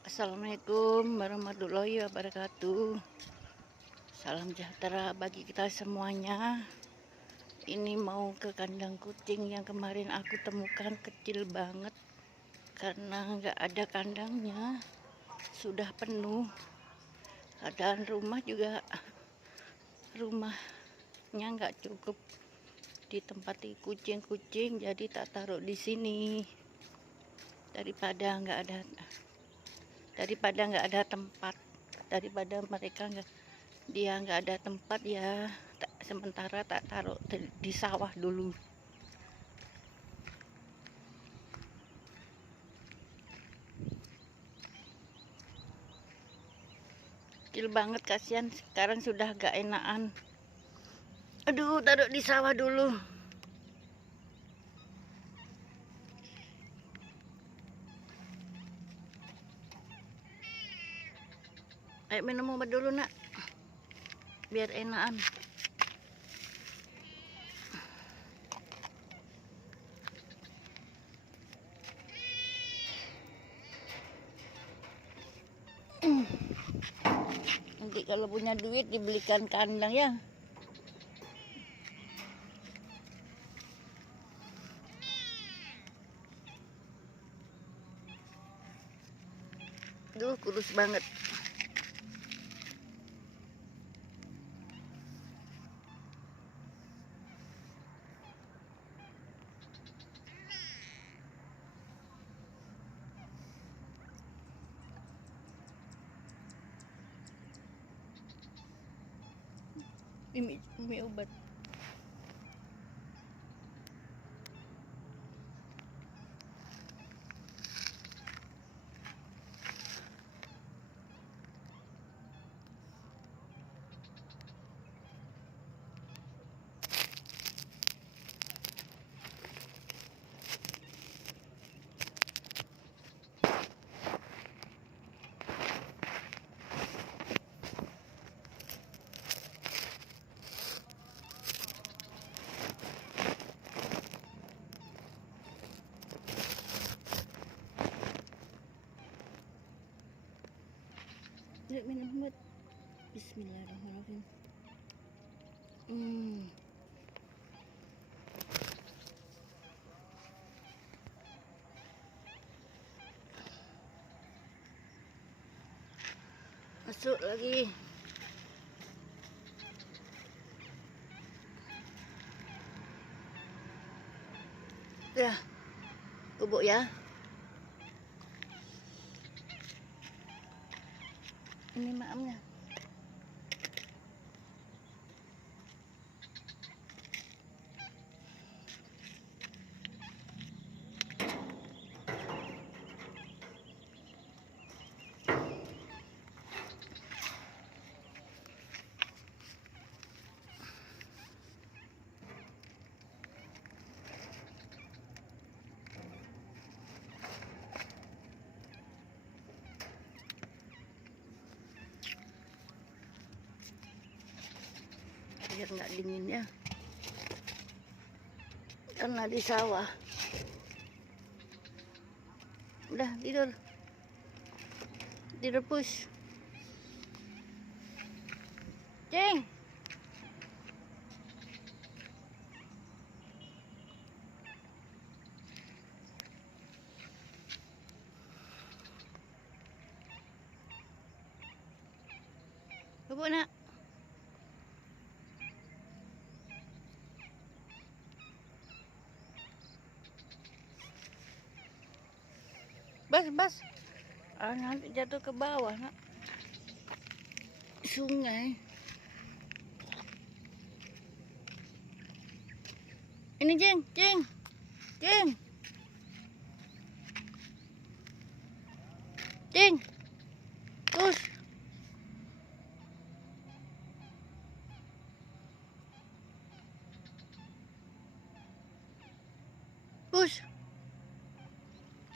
Assalamualaikum warahmatullahi wabarakatuh. Salam sejahtera bagi kita semuanya. Ini mau ke kandang kucing yang kemarin aku temukan kecil banget karena nggak ada kandangnya, sudah penuh. Keadaan rumahnya nggak cukup ditempati kucing-kucing, jadi tak taruh di sini daripada nggak ada tempat, daripada dia nggak ada tempat ya. Sementara tak taruh di sawah dulu. Kecil banget, kasihan, sekarang sudah gak enakan. Aduh, taruh di sawah dulu. Ayo minum obat dulu nak, biar enakan. Nanti kalau punya duit dibelikan kandang ya. Duh, kurus banget. Ini obat. Yuk minum obat. Bismillahirrahmanirrahim. Masuk lagi. Ya, bubuk ya. Ini maamnya. Biar nggak dingin ya, karena di sawah. Udah tidur, direbus. Ceng, bubuk nak. Bas. Nanti jatuh ke bawah nak. Sungai. Ini Ceng. Push.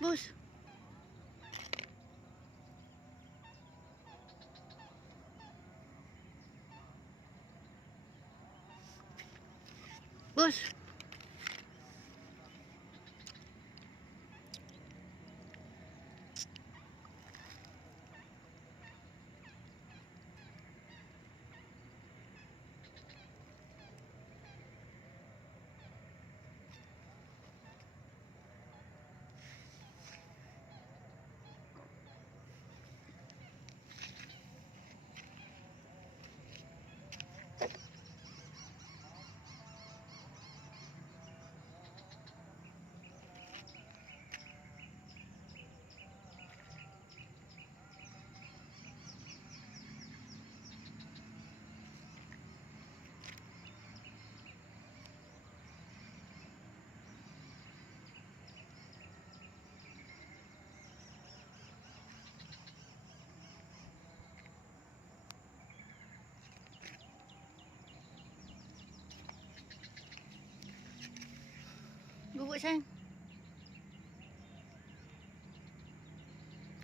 Push. sayang.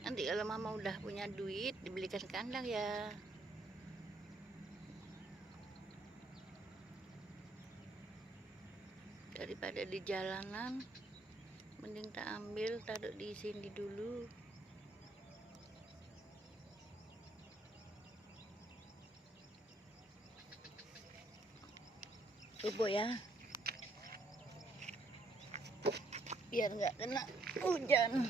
Nanti kalau mama udah punya duit dibelikan kandang ya. Daripada di jalanan, mending tak ambil, taruh di sini dulu. Bubuk ya, biar nggak kena hujan.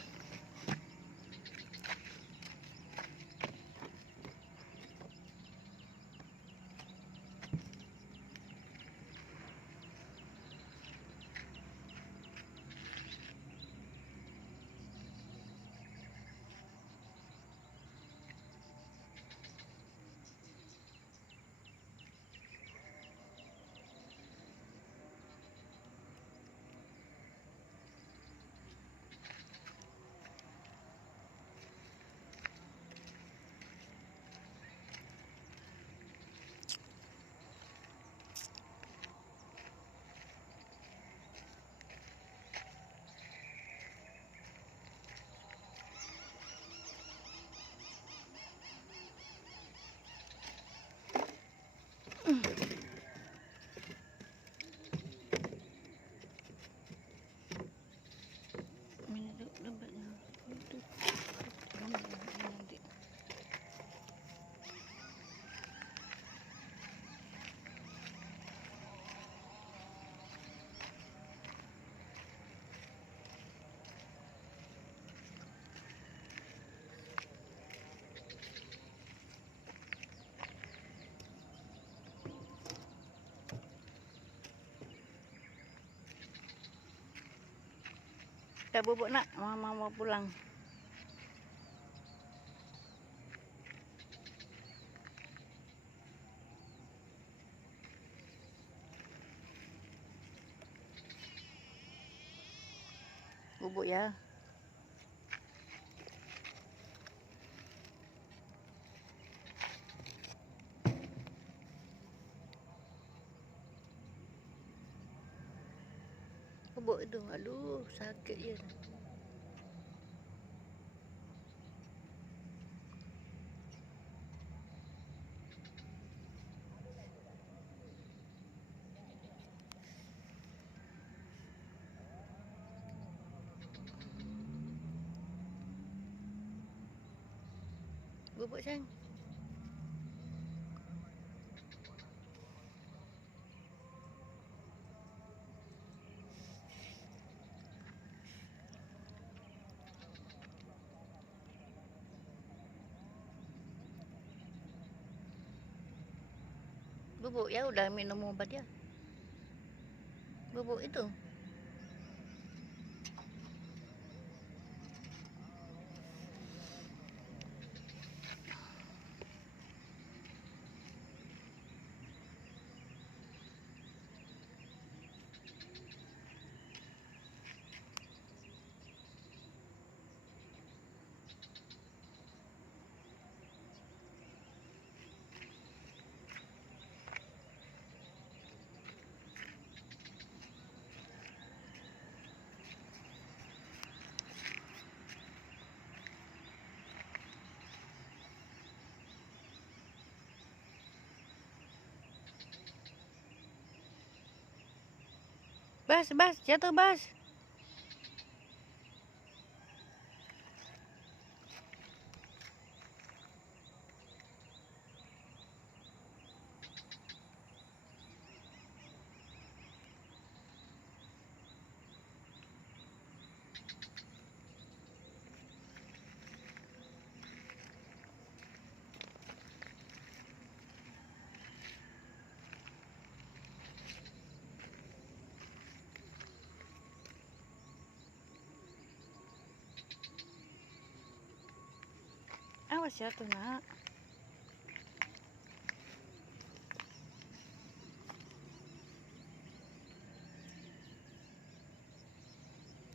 Udah bubuk nak, mama mau pulang. Bubuk ya. Bubuk itu, aduh sakit ya. Bubuk sayang. Bubuk ya, udah minum obat ya. Bubuk itu. Bas, jatuh bas. Awas jatuh nak.